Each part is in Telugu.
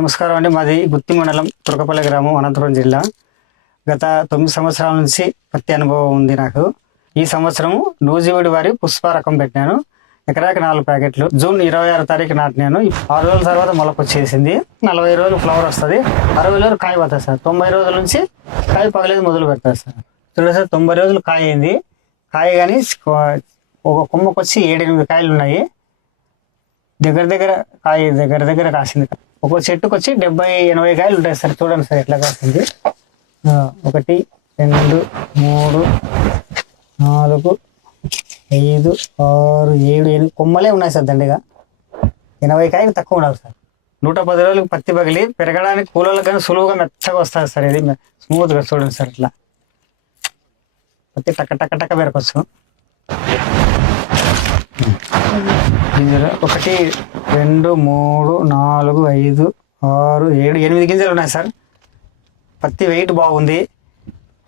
నమస్కారం అండి. మాది గుత్తి మండలం తురకపల్లి గ్రామం, అనంతపురం జిల్లా. గత 9 సంవత్సరాల నుంచి పత్తి అనుభవం ఉంది నాకు. ఈ సంవత్సరం నూజివీడి వారి పుష్ప రకం పెట్టినాను. ఎకరాకి 4 ప్యాకెట్లు. జూన్ 26 తారీఖు నాటినాను. 6 రోజుల తర్వాత మొలకొచ్చేసింది. 40 రోజులు ఫ్లవర్ వస్తుంది, 60 రోజులు కాయ పడుతుంది సార్. 90 రోజుల నుంచి కాయ పగలేదు మొదలు పెడతారు సార్. చూడండి సార్, 90 రోజులు కాయ అయింది. కాయ కానీ ఒక కొమ్మకు వచ్చి 7-8 కాయలు ఉన్నాయి. దగ్గర కాసింది. ఒక చెట్టుకు వచ్చి 70-80 కాయలు ఉంటాయి సార్. చూడండి సార్ ఎట్లా కాసింది. 1 2 3 4 5 6 7 8 కొమ్మలే ఉన్నాయి సార్. దండిగా 80 కాయలు తక్కువ ఉండవు సార్. 110 రోజులకు పత్తి పగిలి పెరగడానికి కూలలకు కానీ సులువుగా మెత్తగా వస్తుంది సార్. ఇది స్మూత్గా చూడండి సార్. ఇట్లా పత్తి టక్క టక్క టక్క పెరగచ్చు. గింజలు 1 2 3 4 5 6 7 8 గింజలు ఉన్నాయి సార్. పత్తి వెయిట్ బాగుంది.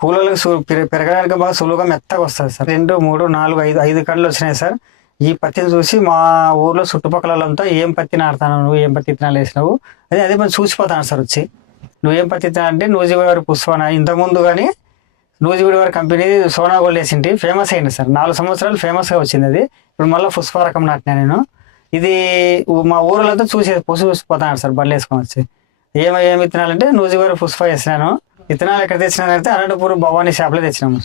కూలలకు పెరగడానికి బాగా సులువుగా మెత్తగా వస్తుంది సార్. 2 3 4 5 కళ్ళు వచ్చినాయి సార్. ఈ పత్తిని చూసి మా ఊర్లో చుట్టుపక్కలంతా ఏం పత్తి నాటుతాను, నువ్వు ఏం పత్తి విత్తనాలు వేసినావు అదే మనం చూసిపోతాను సార్. వచ్చి నువ్వేం పత్తి విత్తనా అంటే నూజివీడి వారి పుష్పన. ఇంతకుముందు కానీ నూజివీడి వారి కంపెనీ సోనా గోల్డ్ వేసింటి, ఫేమస్ అయింది సార్. 4 సంవత్సరాలు ఫేమస్గా వచ్చింది అది. ఇప్పుడు మళ్ళీ పుష్ప రకం నాటినా నేను. ఇది మా ఊర్లో చూసిపోతాను సార్. బళ్ళు వేసుకొని వచ్చి ఏం విత్తనాలు అంటే నూజివీడి పుష్ప వేసినాను. విత్తనాలు ఎక్కడ తెచ్చినానంటే అనంతపూర్ భవానీ షాప్లో తెచ్చినాము.